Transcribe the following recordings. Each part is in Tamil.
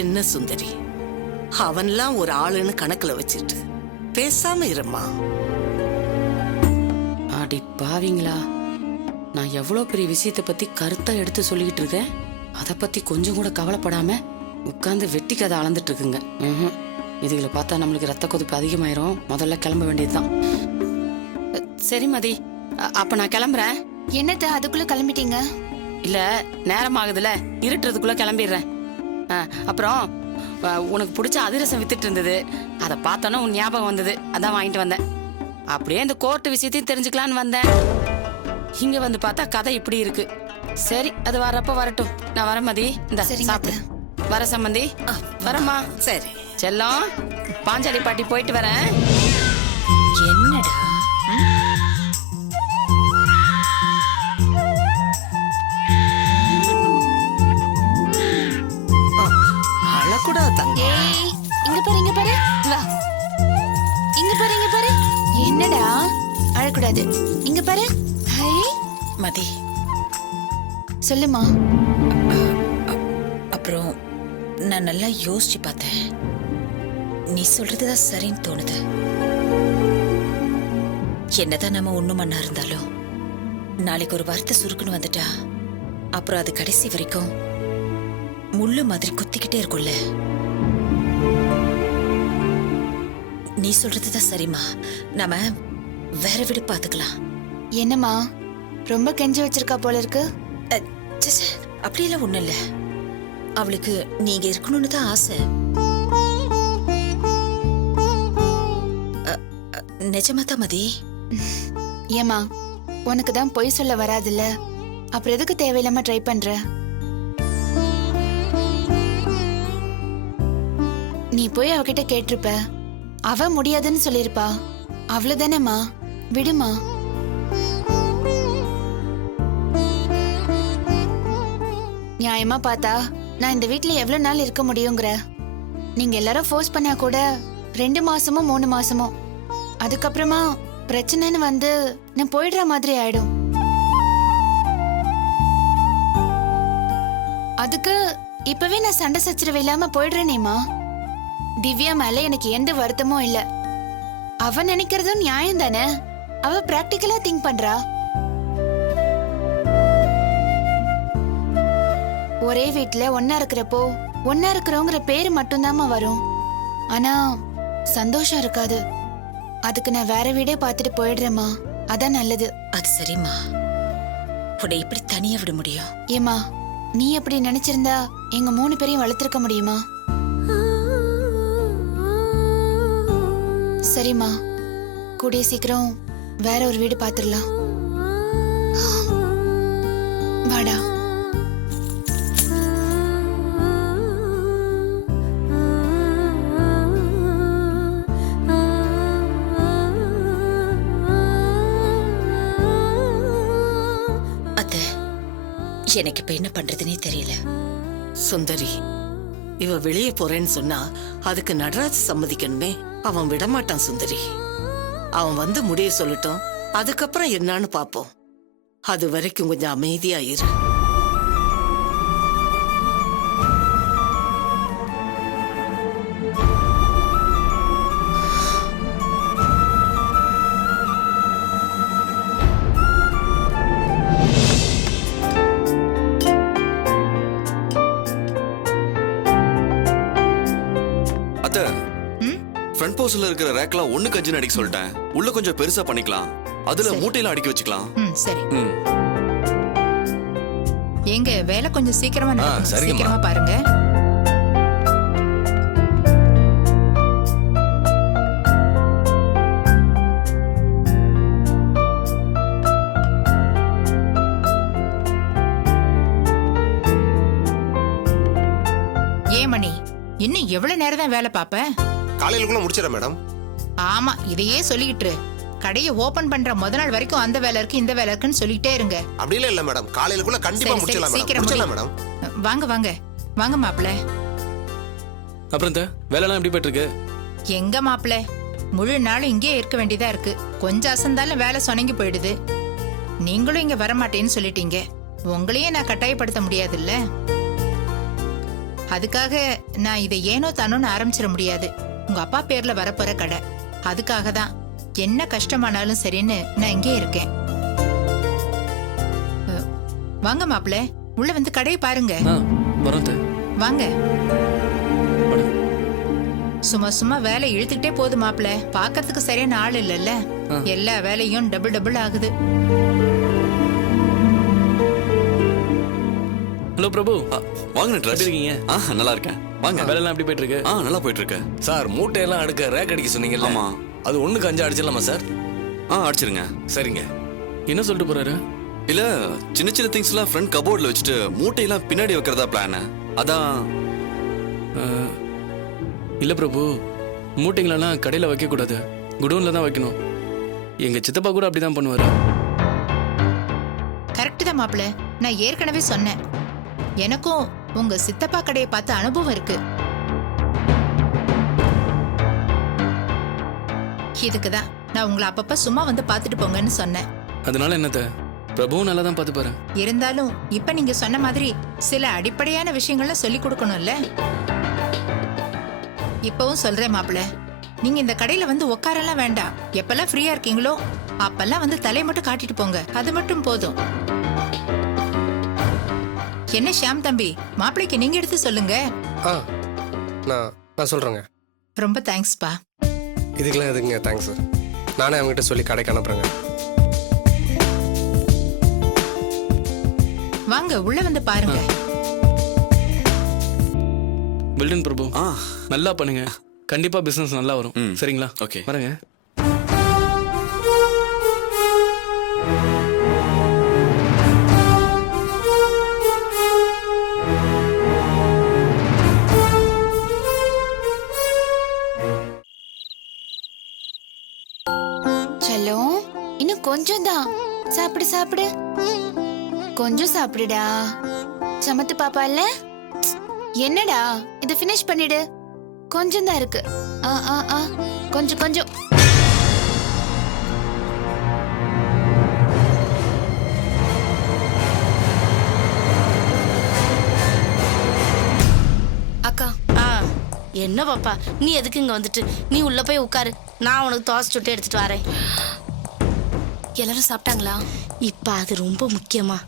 என்ன சுந்தரி, அவன்லாம் ஒரு ஆளுன்னு கணக்குல வச்சுட்டு பேசாம இருமா. அடி பாவீங்களா, நான் எவ்வளவு பெரிய விஷயத்தை பத்தி கருத்தா எடுத்து சொல்லிக்கிட்டு இருக்கேன். அதை பத்தி கொஞ்சம் கூட கவலைப்படாம உட்கார்ந்து வெட்டி கதை அளந்துட்டு இருக்குங்க. இதுகளை பார்த்தா நம்மளுக்கு ரத்த கொதிப்பு அதிகமாயிரும். முதல்ல கிளம்ப வேண்டியதுதான். சரி மதி, அப்ப நான் கிளம்புறேன். என்னத்த அதுக்குள்ள கிளம்பிட்டீங்க? இல்ல, நேரம் ஆகுதுல, இருட்டுறதுக்குள்ள கிளம்பிடுறேன். அப்புறம் உனக்கு பிடிச்ச அதிரசம் வித்துட்டு இருந்தது, அதை பார்த்தோன்னா உன் ஞாபகம் வந்தது, அதான் வாங்கிட்டு வந்தேன். அப்படியே இந்த கோர்ட்டு விஷயத்தையும் தெரிஞ்சுக்கலான்னு வந்தேன். இங்க வந்து பார்த்தா கதை இப்படி இருக்கு. சரி, அது வரப்ப வரட்டும். நான் வரேன் மதி. இந்த சாப்பிடு. வர சம்பந்தி, வரமா. சரி செல்லம், பாஞ்சாலி பாட்டி போயிட்டு வரேன். என்னடா அழக்கூடா தங்க. இங்க பாரு, இங்க பாரு, வா. இங்க பாரு, இங்க பாரு. என்னடா அழக்கூடாது, இங்க பாரு. ஹை மதி, சொல்லுமா. அப்புறம் நான் நல்லா யோசிச்சு பார்த்தேன். நீ சொல்றதுதான் சரின்னு தோணுது. என்னதான் நம்ம ஒண்ணும் மண்ணா இருந்தாலும் நாளைக்கு ஒரு வார்த்தை சுருக்குன்னு வந்துட்டா அப்புறம் அது கடைசி வரைக்கும் முள்ளு மாதிரி குத்திக்கிட்டே இருக்கும்ல. நீ சொல்றதுதான் சரிம்மா. நாம வேற வீடு பாத்துக்கலாம். என்னம்மா ரொம்ப கெஞ்சி வச்சிருக்கா போல இருக்கு. அப்படியெல்லாம் ஒண்ணும் இல்ல. அவளுக்கு நீங்க இருக்கணும்னு தான் ஆசை. நிஜமாதான் மதி. ஏமா, உனக்கு தான் பொய் சொல்ல வராதுல்ல, அப்புறம் எதுக்கு தேவையில்லாம ட்ரை பண்ற? நீ போய் அவகிட்ட கேட்டிருப்ப, அவ முடியாதுன்னு சொல்லிருப்பா. அவ்வளவுதானேம்மா, விடுமா. நியாயமா பார்த்தா நான் இந்த வீட்ல எவ்வளவு நாள் இருக்க முடியுங்கிற? நீங்க எல்லாரும் ஃபோர்ஸ் பண்ணா கூட 2 மாசமோ 3 மாசமோ, அதுக்கப்புறமா பிரச்சனைன்னு வந்து நான் போயிடுற மாதிரி ஆயிடும். அதுக்கு இப்பவே நான் சண்டை சச்சரவு இல்லாம போயிடுறேனேமா. திவ்யா மேல எனக்கு எந்த வருத்தமும் இல்ல. அவ நினைக்கிறதும் நியாயம் தானே. அவ பிராக்டிக்கலா திங்க் பண்றா. ஒரே வீட்டுல ஒன்னா இருக்கிறப்போ ஒன்னா இருக்கிறோங்கிற பேரு மட்டும்தாம்மா வரும். ஆனா சந்தோஷம் இருக்காது. அதுக்கு நான் வேற வீடே பார்த்துட்டு போயிடுறேம்மா. அதான் நல்லது. அது சரிம்மா. உன்னை இப்படி தனியா விட முடியும்? ஏமா, நீ அப்படி நினைச்சிருந்தா எங்க 3 பேரையும் வளர்த்திருக்க முடியுமா? சரிம்மா, கூடிய சீக்கிரம் வேற ஒரு வீடு பார்த்துடலாம். வாடா. எனக்கு இப்ப என்ன பண்றதுன்னே தெரியல. சுந்தரி, இவ வெளியே போறேன்னு சொன்னா அதுக்கு நடராஜ் சம்மதிக்கணுமே. அவன் விடமாட்டான் சுந்தரி. அவன் வந்து முடிய சொல்லட்டும், அதுக்கப்புறம் என்னன்னு பாப்போம். அது வரைக்கும் கொஞ்சம் அமைதியா இரு. ஃப்ரண்ட் போஸ்ட்ல இருக்கிற ரேக்லாம் ஒண்ணுக்கு 5 அடிக்க சொல்லிட்டேன். உள்ள கொஞ்சம் பெருசா பண்ணிக்கலாம். அதுல மூட்டையில அடுக்கி வச்சுக்கலாம். சரி. எங்க வேலை கொஞ்சம் சீக்கிரமா நடக்கும். சீக்கிரமா பாருங்க. ஏன் மணி, இன்னும் எவ்வளவு நேரம் தான் வேலை பாப்ப? காலையில முடிச்சிடறேன் மேடம். ஆமா, இதையே சொல்லிட்டு கடையை ஓபன் பண்ற முதல் நாள் வரைக்கும் அந்த வேலை இருக்கு இந்த வேலை இருக்குன்னு சொல்லிட்டே இருங்க. அப்படியே இல்ல மேடம், காலையில கண்டிப்பா முடிச்சிடலாம் மேடம். வாங்க வாங்க வாங்க மாப்பிள்ள. அப்புறம் இந்த வேலைலாம் எப்படி போயிட்டு இருக்கு? எங்க மாப்பிள்ள, முழு நாளும் இங்கே இருக்க வேண்டியதா இருக்கு. கொஞ்சம் அசந்தாலும் வேலை சொனங்கி போயிடுது. நீங்களும் இங்க வரமாட்டேன்னு சொல்லிட்டீங்க. உங்களையே நான் கட்டாயப்படுத்த முடியாது இல்ல. அதுக்காக நான் இதை ஏனோ தானோன்னு ஆரம்பிச்சிட முடியாது. உங்க அப்பா பேர்ல வரப்போற கடை. அதுக்காக தான் என்ன கஷ்டமானாலும் சரின்னு நான் இங்கே இருக்கேன். வாங்க மாப்பிள்ள, உள்ள வந்து கடையை பாருங்க. வாங்க. சும்மா சும்மா வேலை இழுத்துக்கிட்டே போகுது மாப்பிள்ள. பாக்கிறதுக்கு சரியான ஆள் இல்லல்ல. எல்லா வேலையும் டபுள் ஆகுது. ஹலோ பிரபு, வாங்க நட்ராஜ். இருக்கீங்க? நல்லா இருக்கேன். வாங்க. வேலைலாம் எப்படி போயிட்டு இருக்கு? நல்லா போயிட்டு இருக்கு சார். மூட்டையெல்லாம் அடுக்க ரேக் அடிக்க சொன்னீங்கல்ல? ஆமா. அது 1க்கு 5 அடிச்சிடலாமா சார்? அடிச்சிருங்க. சரிங்க. என்ன சொல்லிட்டு போறாரு? இல்ல, சின்ன சின்ன திங்ஸ் எல்லாம் ஃப்ரண்ட் கபோர்ட்ல வச்சுட்டு மூட்டையெல்லாம் பின்னாடி வைக்கிறதா பிளான். அதான். இல்ல பிரபு, மூட்டைங்களெல்லாம் கடையில வைக்க கூடாது, குடோன்ல தான் வைக்கணும். எங்க சித்தப்பா கூட அப்படிதான் பண்ணுவாரு. கரெக்ட் தான் மாப்பிள்ள. நான் ஏற்கனவே சொன்னேன், எனக்கும் உங்க சித்தப்பா கடையை பார்த்து அனுபவம் இருக்கு. இதுக்குதான் நான் உங்களை அப்பப்ப சும்மா வந்து பார்த்துட்டு போங்கன்னு சொன்னேன். அதனால என்னத்த, பிரபுவும் நல்லா தான் பார்த்துப்பாரு. இருந்தாலும் இப்ப நீங்க சொன்ன மாதிரி சில அடிப்படையான விஷயங்கள்லாம் சொல்லி கொடுக்கணும்ல. இப்பவும் சொல்றேன் மாப்பிள்ள, நீங்க இந்த கடையில வந்து உட்காரெல்லாம் வேண்டாம். எப்பெல்லாம் ஃப்ரீயா இருக்கீங்களோ அப்பெல்லாம் வந்து தலையை மட்டும் காட்டிட்டு போங்க. அது மட்டும் போதும். என்ன ஷாம் தம்பி, மாப்பிள்ளைக்கு நீங்க எடுத்து சொல்லுங்க. நான் சொல்றேங்க. ரொம்ப தேங்க்ஸ்பா. இதுக்கெல்லாம் எதுக்குங்க தேங்க்ஸ்? நானே அவங்ககிட்ட சொல்லி கடைக்கு அனுப்புறேங்க. வாங்க உள்ள வந்து பாருங்க. பில்டன் பிரபு, நல்லா பண்ணுங்க. கண்டிப்பா பிசினஸ் நல்லா வரும். சரிங்களா? ஓகே, வரேங்க. செல்லம், இன்னும் கொஞ்சம் தான். சாப்பிடு சாப்பிடு, கொஞ்சம் சாப்பிடுடா. சமத்து பாப்பா இல்ல? என்னடா, இத ஃபினிஷ் பண்ணிடு. கொஞ்சம் தான் இருக்கு. கொஞ்சம் கொஞ்சம். அக்கா, என்ன பாப்பா நீ எதுக்கு இங்க வந்துட்டு? நீ உள்ள போய் உட்காரு, நான் உனக்கு தோசை சுட்டு எடுத்துட்டு வரேன். எல்லாரும் சாப்பிட்டாங்களா? இப்ப அது ரொம்ப முக்கியமா.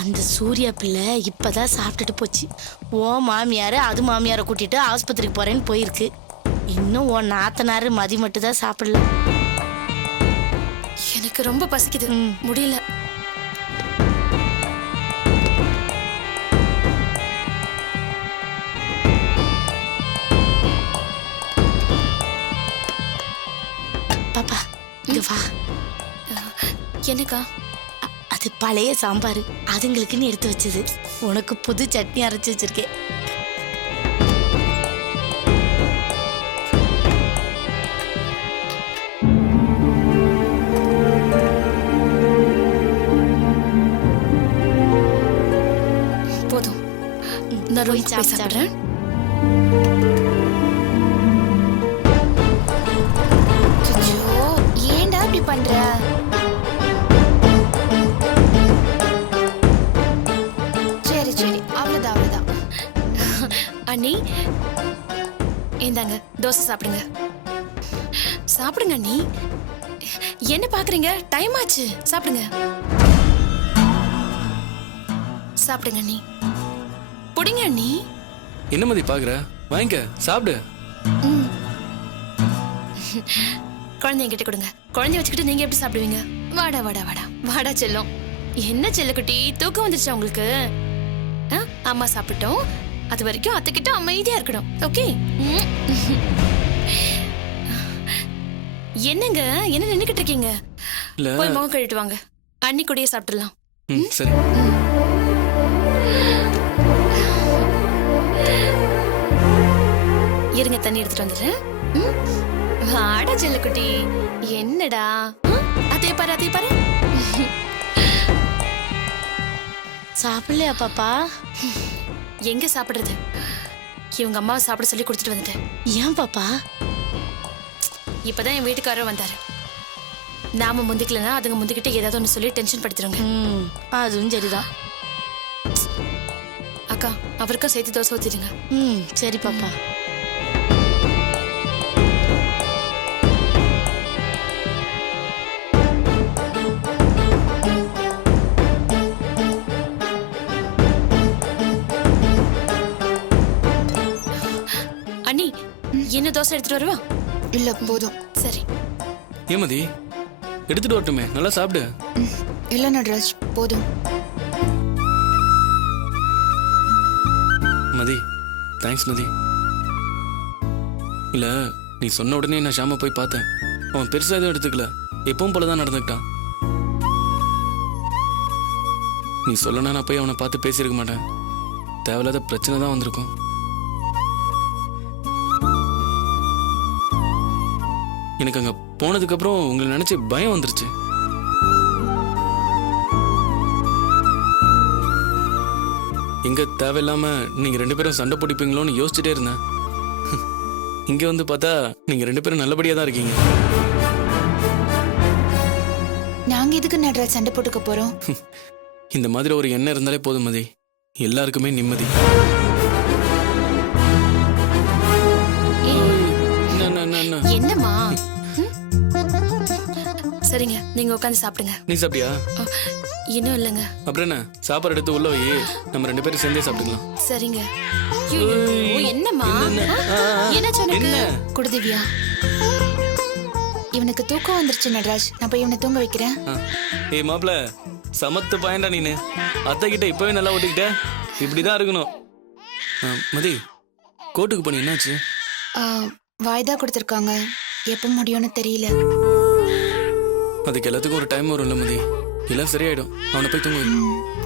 அந்த சூர்யா பிள்ளை இப்பதான் சாப்பிட்டுட்டு போச்சு. ஓ மாமியாரு அது மாமியாரை கூட்டிட்டு ஆஸ்பத்திரிக்கு போறேன்னு போயிருக்கு. இன்னும் உன் நாத்தனாரு மதி மட்டும் தான் சாப்பிடல. எனக்கு ரொம்ப பசிக்குது, முடியல. பாப்பா இங்க வா. என்னக்கா? அது பழைய சாம்பார், அதுங்களுக்குன்னு எடுத்து வச்சது. உனக்கு புது சட்னி அரைச்சு வச்சிருக்கேன். போதும், நான் போய் சாப்பிட்றேன். ஏன்டா இப்படி பண்ற? அண்ணி இந்தாங்க தோசை சாப்பிடுங்க. சாப்பிடுங்க அண்ணி. என்ன பாக்குறீங்க? டைம் ஆச்சு, சாப்பிடுங்க. சாப்பிடுங்க அண்ணி. புடிங்க அண்ணி. என்ன மதி பாக்குற? வாங்கிக்க, சாப்பிடு. குழந்தைய கிட்ட கொடுங்க. குழந்தைய வச்சுக்கிட்டு நீங்க எப்படி சாப்பிடுவீங்க? வாடா வாடா வாடா வாடா செல்லம். என்ன செல்லக்குட்டி, தூக்கம் வந்துருச்சா உங்களுக்கு? அம்மா சாப்பிட்டோம், அது வரைக்கும் அத்தை கிட்ட அமைதியா இருக்கணும். ஓகே? என்னங்க என்ன நின்னுக்கிட்டு இருக்கீங்க? போய் முகம் கழுவிட்டு வாங்க, அண்ணி கூடயே சாப்பிட்டுலாம். சரி. இருங்க, தண்ணி எடுத்துட்டு வந்துடுறேன். வாடா செல்லக்குட்டி. என்னடா அதே பாரு அதே பாரு. சாப்பிடலையா பாப்பா? எங்க சாப்பிடுறது? இவங்க அம்மாவை சாப்பிட சொல்லி கொடுத்துட்டு வந்துட்டேன். ஏன் பாப்பா? இப்பதான் என் வீட்டுக்காரர் வந்தாரு. நாம முந்திக்கலன்னா அதுங்க முந்திக்கிட்டு ஏதாவது ஒன்று சொல்லி டென்ஷன் படுத்துருங்க. அதுவும் சரிதான். அக்கா, அவருக்கும் சேர்த்து தோசை ஊத்திடுங்க. ம் சரி பாப்பா. அண்ணி, என்ன தோசை எடுத்துட்டு வருவா? இல்ல போதும். சரி. ஏமதி எடுத்துட்டு வரட்டுமே, நல்லா சாப்பிடு. இல்ல நட்ராஜ், போதும். மதி தேங்க்ஸ் மதி. இல்ல நீ சொன்ன உடனே நான் ஷாம போய் பார்த்தேன். அவன் பெருசா எதுவும் எடுத்துக்கல, எப்பவும் போலதான் நடந்துக்கிட்டான். நீ சொல்லனா நான் போய் அவனை பார்த்து பேசியிருக்க மாட்டேன். தேவையில்லாத பிரச்சனை தான் வந்திருக்கும். எனக்கு அங்க போனதுக்கு அப்புறம் உங்களை நினைச்சு பயம் வந்துருச்சு. இங்க தேவையில்லாம நீங்க 2 பேரும் சண்டை போட்டுப்பீங்களோன்னு யோசிச்சுட்டே இருந்தேன். இங்க வந்து பார்த்தா நீங்க 2 பேரும் நல்லபடியா தான் இருக்கீங்க. நாங்க எதுக்கு நட்ராஜ் சண்டை போட்டுக்க போறோம்? இந்த மாதிரி ஒரு எண்ணம் இருந்தாலே போதும் மதி, எல்லாருக்குமே நிம்மதி. என்னம்மா? சரிங்க, நீங்க உட்காந்து சாப்பிடுங்க. நீ சாப்பிட்டியா? இன்னும் இல்லைங்க. அப்புறம் என்ன, சாப்பாடு எடுத்து உள்ள வை, நம்ம 2 பேரும் சேர்ந்தே சாப்பிட்டுக்கலாம். சரிங்க. என்னம்மா? என்னாச்சு உனக்கு? குடு திவ்யா. இவனுக்கு தூக்கம் வந்துருச்சு நட்ராஜ், நான் போய் இவனை தூங்க வைக்கிறேன். ஏய் மாப்ள, சமத்து பயன்டா நீனு. அத்தை கிட்ட இப்பவே நல்லா ஓட்டிக்கிட்ட, இப்படிதான் இருக்கணும். மதி, கோர்ட்டுக்கு போனி என்னாச்சு? வாய்தா கொடுத்துருக்காங்க, எப்ப முடியும்னு தெரியல. அதுக்கு எல்லாத்துக்கும் ஒரு டைம் வரும்ல மதி, எல்லாம் சரியாயிடும். அவனை போய் தூங்க வை.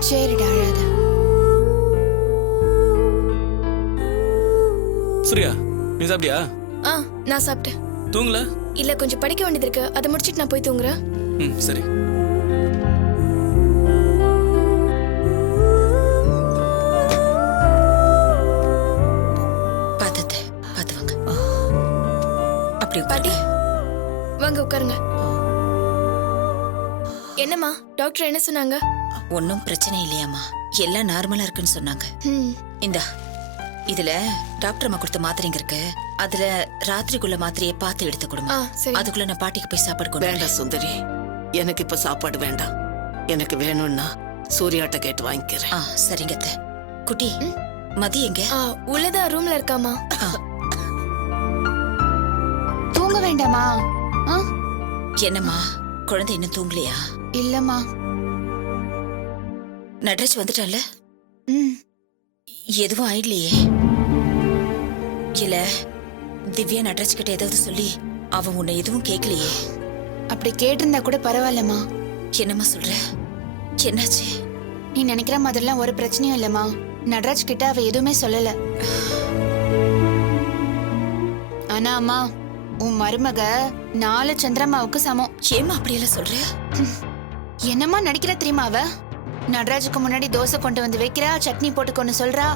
சரிடா, அழாத. சூர்யா, நீ சாப்பிட்டியா? நான் சாப்பிட்டேன். தூங்கல? இல்ல, கொஞ்சம் படிக்க வேண்டியது இருக்கு, அதை முடிச்சிட்டு நான் போய் தூங்குறேன். சரி. பாட்டி வாங்க உட்காருங்க. என்னம்மா, டாக்டர் என்ன சொன்னாங்க? ஒன்னும் பிரச்சனை இல்லையாமா, எல்லாம் நார்மலா இருக்குன்னு சொன்னாங்க. இந்தா, இதுல டாக்டர் அம்மா கொடுத்த மாத்திரைங்க இருக்கு, அதுல ராத்திரிக்குள்ள மாத்திரையை பார்த்து எடுத்து கொடுமா. அதுக்குள்ள நான் பாட்டிக்கு போய் சாப்பாடு கொண்டு வேண்டாம் சுந்தரி, எனக்கு இப்ப சாப்பாடு வேண்டாம். எனக்கு வேணும்னா சூர்யாட்ட கேட்டு வாங்கிக்கிறேன். சரிங்க அத்தை. குட்டி, மதி எங்க? உள்ளதான் ரூம்ல இருக்காமா. தூங்க வேண்டாமா? என்னம்மா, குழந்தை இன்னும் தூங்கலையா? இல்லம்மா. நட்ராஜ் வந்துட்டான்ல? எதுவும் ஆயிடலையே? இல்ல திவ்யா நட்ராஜ் கிட்ட ஏதாவது சொல்லி அவன் உன்னை எதுவும் கேட்கலையே? அப்படி கேட்டிருந்தா கூட பரவாயில்லம்மா. என்னம்மா சொல்ற? என்னாச்சு? நீ நினைக்கிற மாதிரிலாம் ஒரு பிரச்சனையும் இல்லம்மா. நட்ராஜ் கிட்ட அவ எதுவுமே சொல்லல. ஆனா அம்மா, உன் மருமக 4 சந்திரமாவுக்கு சமம். ஏமா அப்படியெல்லாம் சொல்ற? என்னம்மா நடிக்கிற தெரியுமா அவ? நட்ராஜுக்கு முன்னாடி தோசை கொண்டு வந்து வைக்கிறா, சட்னி போட்டுக்கொண்டு சொல்றா,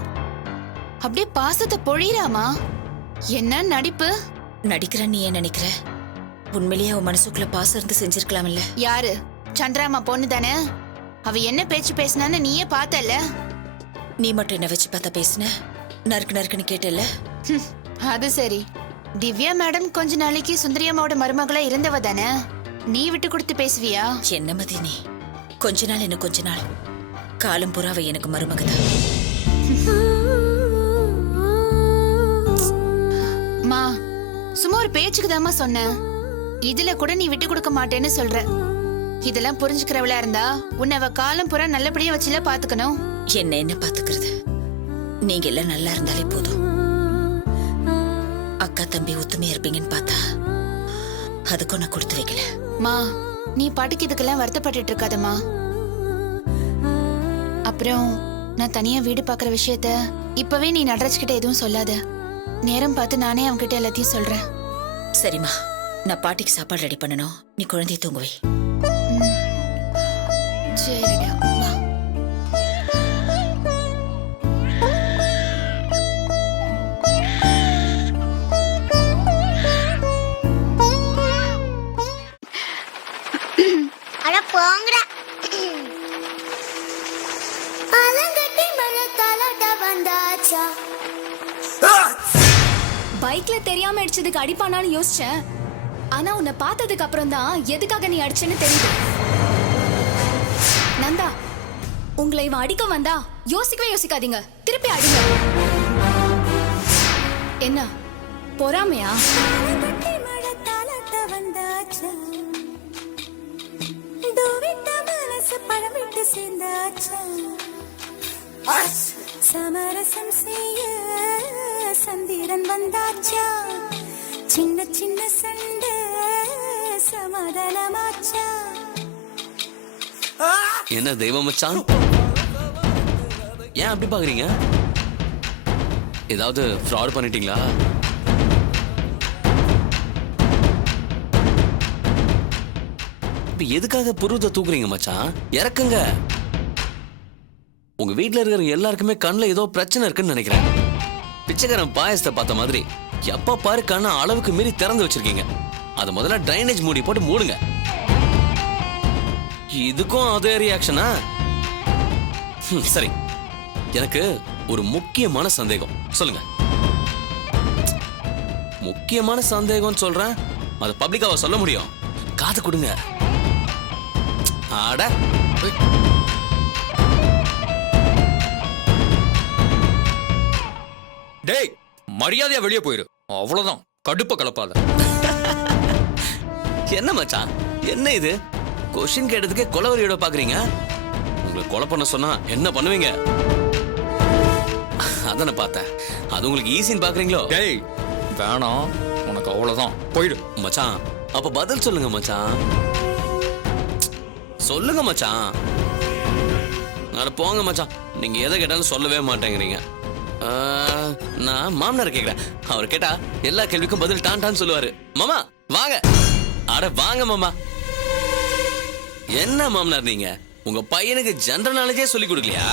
அப்படியே பாசத்தை பொழியறாமா. என்ன நடிப்பு? நடிக்கிற நீ ஏன் நினைக்கிற? உண்மையிலேயே அவன் மனசுக்குள்ள பாசம் இருந்து செஞ்சிருக்கலாம் இல்ல? யாரு? சந்திராமா பொண்ணு தானே. அவ என்ன பேச்சு பேசினான்னு நீயே பார்த்தல. நீ மட்டும் என்ன வச்சு பார்த்தா பேசுன? நறுக்கு நறுக்குன்னு கேட்டல? அது சரி. திவ்யா மேடம் கொஞ்ச நாளைக்கு சுந்தரியம்மாவோட மருமகளா இருந்தவ தானே, நீ விட்டு கொடுத்து பேசுவியா? என்ன மதி நீ? கொஞ்ச நாள் என்ன கொஞ்ச நாள், காலம் புறாவை எனக்கு மருமகதான். மா, சும்மா ஒரு பேச்சுக்கு தாமா சொன்னேன். இதுல கூட நீ விட்டு கொடுக்க மாட்டேன்னு சொல்ற. இதெல்லாம் புரிஞ்சுக்கிறவளா இருந்தா உன்னை அவ காலம் புறா நல்லபடியா வச்சுல பாத்துக்கணும். என்ன பாத்துக்கிறது? நீங்க எல்லாம் நல்லா இருந்தாலே போதும். அக்கா தம்பி ஒத்துமையா இருப்பீங்கன்னு பார்த்தா அதுக்கும் நான் கொடுத்து வைக்கல. மா, நீ பாட்டுக்கு இதுக்கெல்லாம் வருத்தப்பட்டு இருக்காதம்மா. அப்புறம் நான் தனியா வீடு பாக்குற விஷயத்த இப்பவே நீ நட்ராஜ் கிட்ட எதுவும் சொல்லாத. நேரம் பார்த்து நானே அவங்க கிட்ட எல்லாத்தையும் சொல்றேன். சரிம்மா, நான் பாட்டிக்கு சாப்பாடு ரெடி பண்ணணும், நீ குழந்தைய தூங்குவே. சரிடா. போங்கடா. பைக்ல தெரியாம அடிச்சதுக்கு அடிப்பானான்னு யோசிச்சேன். ஆனா உன்னை பார்த்ததுக்கு அப்புறம் தான் எதுக்காக நீ அடிச்சேன்னு தெரியுது. நந்தா, உங்களை இவன் அடிக்க வந்தா யோசிக்கவே யோசிக்காதீங்க, திருப்பி அடிங்க. என்ன பொறாமையா? சமரசம் செய்ய சந்திரன் வந்தாச்சா, சின்ன சின்ன சண்டை சமாதானமாச்சா. என்ன தெய்வம் மச்சான், ஏன் அப்படி பாக்குறீங்க? ஏதாவது ஃப்ராட் பண்ணிட்டீங்களா? இப்ப எதுக்காக புருவத்தை தூக்குறீங்க மச்சான்? இறக்குங்க. உங்க வீட்ல இருக்கிற எல்லாருக்குமே கண்ணுல ஏதோ பிரச்சனை இருக்குன்னு நினைக்கிறேன். பிச்சைக்காரன் பாயசத்தை பார்த்த மாதிரி எப்ப பாரு கண்ணை அளவுக்கு மீறி திறந்து வச்சிருக்கீங்க. அது முதல்ல ட்ரைனேஜ் மூடி போட்டு மூடுங்க. இதுக்கும் அதே ரியாக்ஷனா? சரி, எனக்கு ஒரு முக்கியமான சந்தேகம், சொல்லுங்க. முக்கியமான சந்தேகம் சொல்றேன், அது பப்ளிக்காவா சொல்ல முடியும்? காது கொடுங்க. ஆட டேய், மரியாதையா வெளியே போயிரு, அவ்வளவுதான். கடுப்ப கலப்பாத. என்ன மச்சான், என்ன இது? கொஸ்டின் கேட்டதுக்கே கொலவரியோட பாக்குறீங்க. உங்களை கொலை பண்ண சொன்னா என்ன பண்ணுவீங்க? அதான பார்த்தேன். அது உங்களுக்கு ஈஸின்னு பாக்குறீங்களோ? டேய் வேணாம், உனக்கு அவ்வளவுதான், போயிடு. மச்சான், அப்ப பதில் சொல்லுங்க மச்சான். சொல்லுங்க மச்சான். அட போங்க மச்சான், நீங்க எதை கேட்டாலும் சொல்லவே மாட்டேங்கிறீங்க. நான் மாமனார் கேக்குறேன். அவர் கேட்டா எல்லா கேள்விக்கும் பதில் டான் சொல்லுவாரு. மாமா வாங்க. அட வாங்க மாமா. என்ன மாமனார் நீங்க உங்க பையனுக்கு ஜெனரல் நாலேஜே சொல்லி கொடுக்கலையா?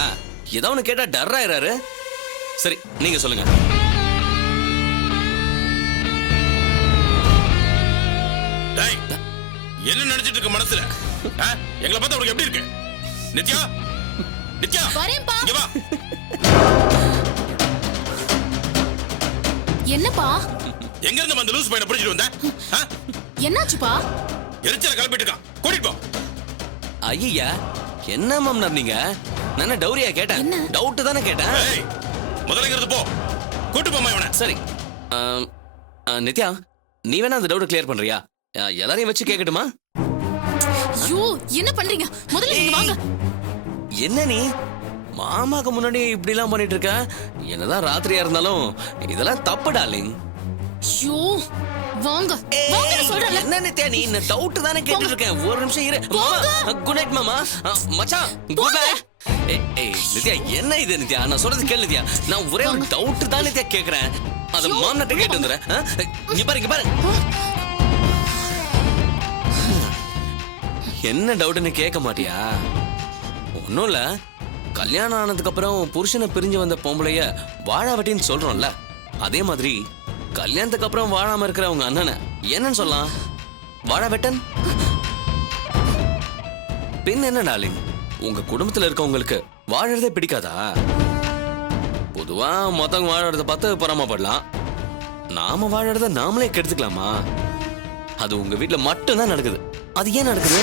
ஏதோ ஒண்ணு கேட்டா டர் ஆயிராரு. சரி, நீங்க சொல்லுங்க. என்ன நினைச்சிட்டு இருக்க மனசுல? எங்களை பார்த்தா உனக்கு எப்படி இருக்கு? நித்யா, நித்யா இங்க வா. என்னப்பா? எங்க இருந்து அந்த லூஸ் பையனை பிடிச்சிட்டு வந்த? என்னாச்சுப்பா? எரிச்சல கிளப்பிட்டு இருக்கான், கூட்டிட்டு போ. ஐயா, என்ன மாமனார் நீங்க? நான் டௌரியா கேட்டேன், டவுட் தானே கேட்டேன். முதல்ல இருந்து போ, கூட்டு போமா இவனை. சரி, நித்யா, நீ வேணா அந்த டவுட் கிளியர் பண்றியா? எல்லாரையும் வச்சு கேட்கட்டுமா? ஐயோ, என்ன பண்றீங்க? முதல்ல இங்க வாங்க. என்ன நீ மாமாக்கு முன்னாடி இப்படி எல்லாம் பண்ணிட்டு இருக்க? என்னதான் ராத்திரியா இருந்தாலும் இதெல்லாம் தப்பு டார்லிங். ஐயோ, வாங்க வாங்க சொல்றல. என்ன நித்யா, நீ இந்த டவுட் தானே கேட்டுட்டு இருக்கேன். ஒரு நிமிஷம் இரு. குட் நைட் மாமா. மச்சான் குட் நைட். ஏய் நித்யா, என்ன இது நித்யா? நான் சொல்றது கேளு நித்யா. நான் ஒரே ஒரு டவுட் தான் நித்யா கேக்குறேன். அத மாமனாட்ட கேட்டு வந்துறேன். இங்க பாரு. என்ன டவுட்னு கேட்க மாட்டியா? ஒன்னும் இல்ல, கல்யாணம் ஆனதுக்கு அப்புறம் புருஷனை பிரிஞ்சு வந்த பொம்பளைய வாழாவட்டின்னு சொல்றோம்ல, அதே மாதிரி கல்யாணத்துக்கு அப்புறம் வாழாம இருக்கிற உங்க அண்ணனை என்னன்னு சொல்லலாம்? வாழாவெட்டன். பின் என்ன டார்லிங், உங்க குடும்பத்துல இருக்கவங்களுக்கு வாழறதே பிடிக்காதா? பொதுவா மொத்தவங்க வாழறத பார்த்து பொறாமப்படலாம். நாம வாழறத நாமளே கெடுத்துக்கலாமா? அது உங்க வீட்டுல மட்டும்தான் நடக்குது. அது ஏன் நடக்குது?